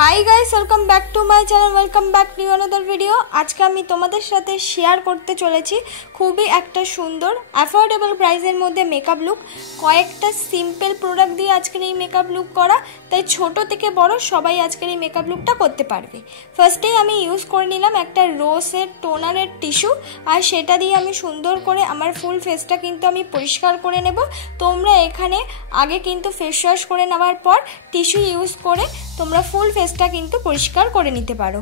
High guys welcome back to my channel welcome back new another video. आज के आमी तोमादेर साथे शेयर करते चलेछि खूबी एकटा सुंदर अफोर्डेबल प्राइसेर मध्य मेकअप लुक कयेकटा सिम्पल प्रोडक्ट दिए आजकेर এই मेकअप लुक करा ताई छोटो थेके बड़ो सबाई आजकेर এই मेकअप लुकटा करते पारबे। फार्स्टेई आमी यूज करे निलाम एकटा रोसेर टोनारेर टिश्यू और सेटा दिए आमी सुंदर करे आमार फुल फेसटा किन्तु आमी परिष्कार करे नेब। तोमरा एखाने आगे किन्तु फेस वॉश करे नेওয়ার पर टिश्यू यूज करे तोमरा फुल फेसटा किन्तु परिष्कार करे निते पारो।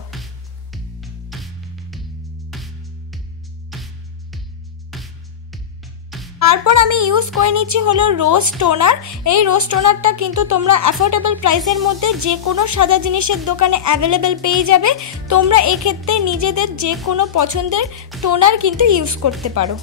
तारपर आमी यूज करे निচ্ছি হলো रोज टोनार। এই रोज टोनाরটা কিন্তু তোমরা অ্যাফোর্ডেবল প্রাইসের মধ্যে যে কোনো সাদা জিনিসের দোকানে অ্যাভেলেবল পেয়ে যাবে। তোমরা এই ক্ষেত্রে নিজেদের যে কোনো পছন্দের টোনার কিন্তু ইউজ করতে পারো।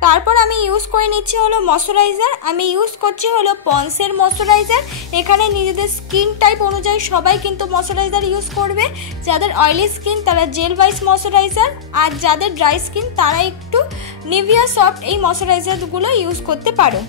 तारपर आमी यूज करे निচ্ছি হলো मयश्चाराइजार। आमी यूज करছি হলো पन्सের मयश्चाराइजार। এখানে নিজেদের স্কিন টাইপ অনুযায়ী সবাই কিন্তু ময়শ্চারাইজার ইউজ করবে। যাদের অয়েলি স্কিন তারা জেল ওয়াইজ ময়শ্চারাইজার আর যাদের ড্রাই স্কিন তারা একটু নিভিয়া সফট এই ময়শ্চারাইজারগুলো ইউজ করতে পারো।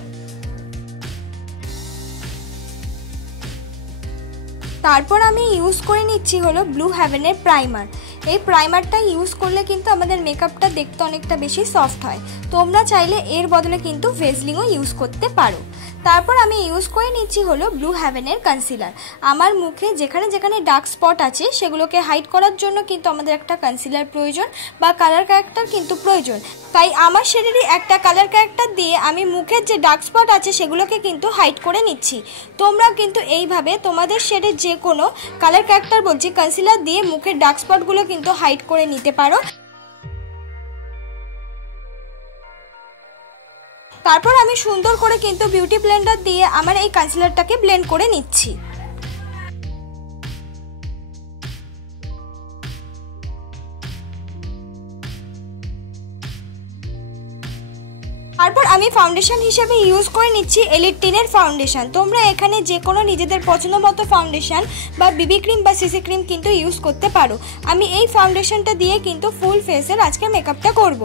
তারপর আমি ইউজ করে নিচ্ছি হলো ব্লু হেভেনের প্রাইমার। এই প্রাইমারটা ইউজ করলে কিন্তু আমাদের মেকআপটা দেখতে অনেকটা বেশি সফট হয়। তোমরা চাইলে এর বদলে কিন্তু ভেজলিংও ইউজ করতে পারো। তারপর আমি ইউজ করে নিচ্ছি হলো ব্লু হেভেনের কনসিলার। আমার মুখে যেখানে যেখানে ডার্ক স্পট আছে সেগুলোকে হাইড করার জন্য কিন্তু আমাদের একটা কনসিলার প্রয়োজন বা কালার ক্যারেক্টার কিন্তু প্রয়োজন। তাই আমার শেডেরই একটা কালার ক্যারেক্টার দিয়ে আমি মুখের যে ডার্ক স্পট আছে সেগুলোকে কিন্তু হাইড করে নিচ্ছি। তোমরা কিন্তু এইভাবে তোমাদের শেডের যে কোনো কালার ক্যারেক্টার বলছি কনসিলার দিয়ে মুখের ডার্ক স্পটগুলো কিন্তু হাইড করে নিতে পারো। তারপর আমি সুন্দর করে কিন্তু বিউটি ব্লেন্ডার দিয়ে আমার এই কনসিলারটাকে ব্লেন্ড করে নিচ্ছি। তারপর আমি ফাউন্ডেশন হিসেবে ইউজ করে নিচ্ছি এলিট টিনের ফাউন্ডেশন। তোমরা এখানে যে কোনো নিজেদের পছন্দ মতো ফাউন্ডেশন বা বিবি ক্রিম বা সিসি ক্রিম কিন্তু ইউজ করতে পারো। আমি এই ফাউন্ডেশনটা দিয়ে কিন্তু ফুল ফেসের আজকে মেকআপটা করব।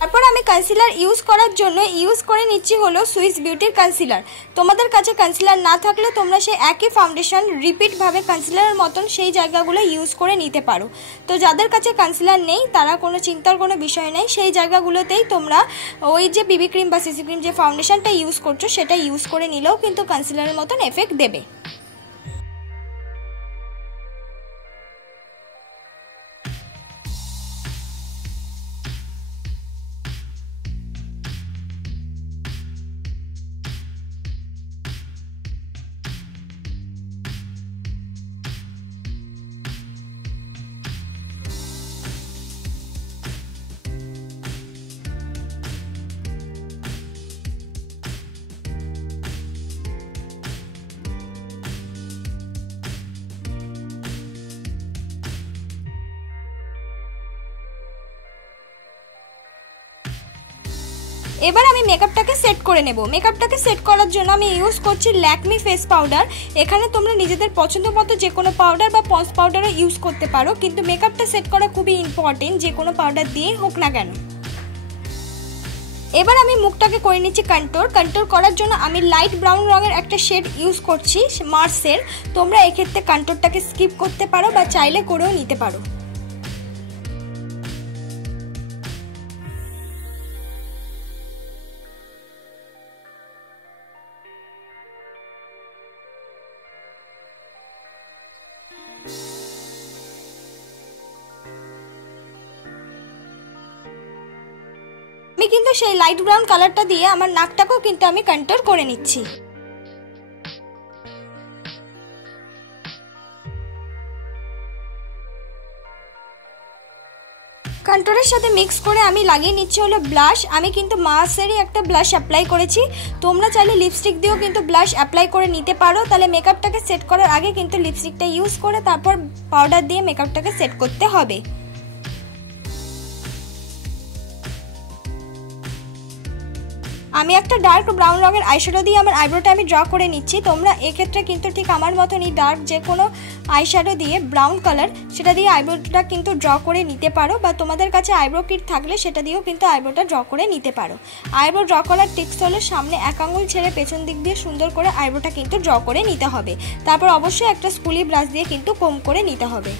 তারপর আমি কনসিলার ইউজ করার জন্য ইউজ করে নিচ্ছি হলো সুইস বিউটির কনসিলার। তোমাদের কাছে কনসিলার না থাকলে তোমরা সেই একই ফাউন্ডেশন রিপিট ভাবে কনসিলারের মতন সেই জায়গাগুলো ইউজ করে নিতে পারো। তো যাদের কাছে কনসিলার নেই তারা কোনো চিন্তার কোনো বিষয় নেই, সেই জায়গাগুলোতেই তোমরা ওই যে বিবি ক্রিম বা সিসি ক্রিম যে ফাউন্ডেশনটা ইউজ করছো সেটা ইউজ করে নিলেও কিন্তু কনসিলারের মতন এফেক্ট দেবে। এবার আমি মেকআপটাকে সেট করে নেব। মেকআপটাকে সেট করার জন্য আমি ইউজ করছি ল্যাকমি ফেস পাউডার। এখানে তোমরা নিজেদের পছন্দ মতো যে কোনো পাউডার বা পন্স পাউডারও ইউজ করতে পারো, কিন্তু মেকআপটা সেট করা খুবই ইম্পর্টেন্ট যে কোনো পাউডার দিয়েই হোক না কেন। এবার আমি মুখটাকে করে নিচ্ছি কন্ট্যুর। কন্ট্যুর করার জন্য আমি লাইট ব্রাউন রঙের একটা শেড ইউজ করছি মার্সের। তোমরা এক্ষেত্রে কন্ট্যুরটাকে স্কিপ করতে পারো বা চাইলে করেও নিতে পারো। আমি কিন্তু সেই লাইট ব্রাউন কালারটা দিয়ে আমার নাকটাকেও কিন্তু আমি কন্ট্যুর করে নিচ্ছি। কন্ট্রোলের সাথে মিক্স করে আমি লাগিয়ে নিচ্ছি হলো ব্লাশ। আমি কিন্তু মার্সেরই একটা ব্লাশ অ্যাপ্লাই করেছি, তোমরা চাইলে লিপস্টিক দিয়েও কিন্তু ব্লাশ অ্যাপ্লাই করে নিতে পারো। তাহলে মেকআপটাকে সেট করার আগে কিন্তু লিপস্টিকটা ইউজ করে তারপর পাউডার দিয়ে মেকআপটাকে সেট করতে হবে। আমি একটা ডার্ক ব্রাউন রঙের আইশ্যাডো দিয়ে আমার আইব্রোটা আমি ড্র করে নিচ্ছি। তোমরা এক্ষেত্রে কিন্তু ঠিক আমার মতনই ডার্ক যে কোনো আইশ্যাডো দিয়ে ব্রাউন কালার সেটা দিয়ে আইব্রোটা কিন্তু ড্র করে নিতে পারো, বা তোমাদের কাছে আইব্রো কিট থাকলে সেটা দিয়েও কিন্তু আইব্রোটা ড্র করে নিতে পারো। আইব্রো ড্র করার টিপস হলো সামনে এক আঙুল ছেড়ে পেছন দিক দিয়ে সুন্দর করে আইব্রোটা কিন্তু ড্র করে নিতে হবে। তারপর অবশ্যই একটা স্কুলি ব্রাশ দিয়ে কিন্তু কম করে নিতে হবে।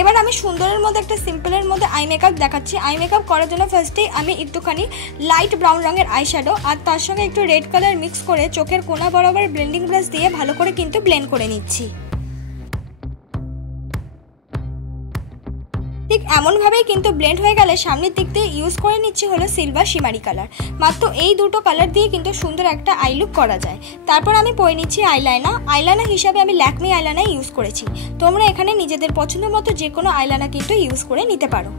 এবার আমি সুন্দরের মধ্যে একটা সিম্পলের মধ্যে আই মেকআপ দেখাচ্ছি। আই মেকআপ করার জন্য ফার্স্টেই আমি একটুখানি লাইট ব্রাউন রঙের আইশ্যাডো আর তার সঙ্গে একটু রেড কালার মিক্স করে চোখের কোনা বরাবর ব্লেন্ডিং ব্রাশ দিয়ে ভালো করে কিন্তু ব্লেন্ড করে নিচ্ছি। ঠিক এমনভাবেই কিন্তু ব্লেন্ড হয়ে গেলে সামনের দিক দিয়ে ইউজ করে নিচ্ছি হলো সিলভার শিমারি কালার। মাত্র এই দুটো কালার দিয়ে কিন্তু সুন্দর একটা আই লুক করা যায়। তারপর আমি পরে নিচ্ছি আইলাইনার। আইলাইনার হিসাবে আমি ল্যাকমি আইলাইনার ইউজ করেছি। তোমরা এখানে নিজেদের পছন্দ মতো যে কোনো আইলাইনার কিন্তু ইউজ করে নিতে পারো।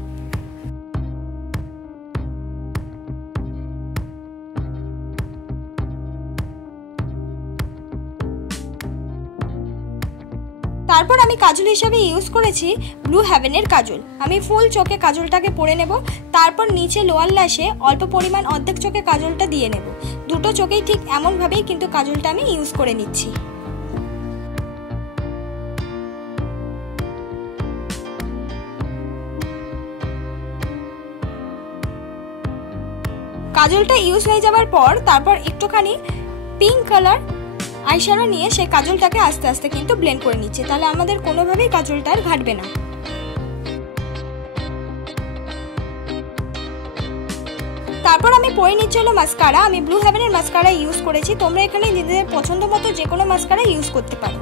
তারপর আমি কাজল হিসাবে ইউজ করেছি ব্লু হেভেনের কাজল। আমি ফুল চোখে কাজলটাকে পরে নেব, তারপর নিচে লোয়ার ল্যাশে অল্প পরিমাণ অর্ধেক চোখে কাজলটা দিয়ে নেব। দুটো চোখেই ঠিক এমনভাবেই কিন্তু কাজলটা আমি ইউজ করে নিচ্ছি। কাজলটা ইউজ হয়ে যাওয়ার পর তারপর একটুখানি পিঙ্ক কালার আইশ্যাডো নিয়ে সেই কাজলটাকে আস্তে আস্তে কিন্তু ব্লেন্ড করে নিচ্ছি, তাহলে আমাদের কোনোভাবেই কাজলটা আর ঘাটবে না। তারপর আমি পরে নিচ্ছি হলো মাস্কারা। আমি ব্লু হেভেনের মাস্কারা ইউজ করেছি, তোমরা এখানে নিজেদের পছন্দ মতো যে কোনো মাস্কারা ইউজ করতে পারো।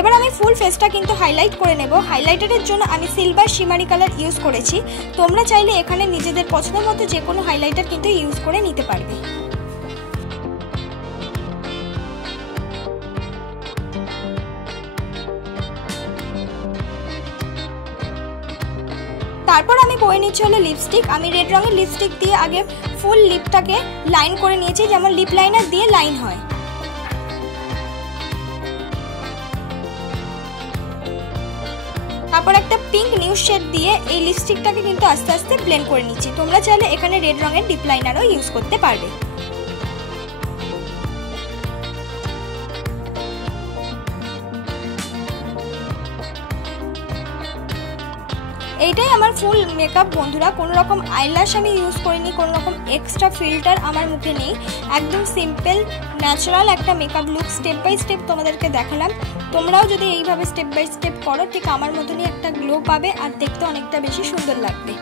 এবার আমি ফুল ফেসটা কিন্তু হাইলাইট করে নেব। হাইলাইটারের জন্য আমি সিলভার শিমারি কালার ইউজ করেছি, তোমরা চাইলে এখানে নিজেদের পছন্দ মতো যে কোনো হাইলাইটার কিন্তু ইউজ করে নিতে পারবে। তারপর আমি পরে নিচ্ছি হলো লিপস্টিক। আমি রেড রঙের লিপস্টিক দিয়ে আগে ফুল লিপটাকে লাইন করে নিয়েছি, যেমন লিপ লাইনার দিয়ে লাইন হয়। তারপর একটা পিঙ্ক নিউড শেড দিয়ে এই লিপস্টিকটাকে কিন্তু আস্তে আস্তে ব্লেন্ড করে নিচ্ছি। তোমরা চাইলে এখানে রেড রঙের লিপ লাইনারও ইউজ করতে পারবে। এইটাই আমার ফুল মেকআপ বন্ধুরা। কোনো রকম আইল্যাশ আমি ইউজ করিনি, কোনো রকম এক্সট্রা ফিল্টার আমার মুখে নেই। একদম সিম্পল ন্যাচারাল একটা makeup look step by step তোমাদেরকে দেখালাম। তোমরাও যদি এইভাবে স্টেপ বাই স্টেপ করো ঠিক আমার মতনই একটা গ্লো পাবে আর দেখতে অনেকটা বেশি সুন্দর লাগবে।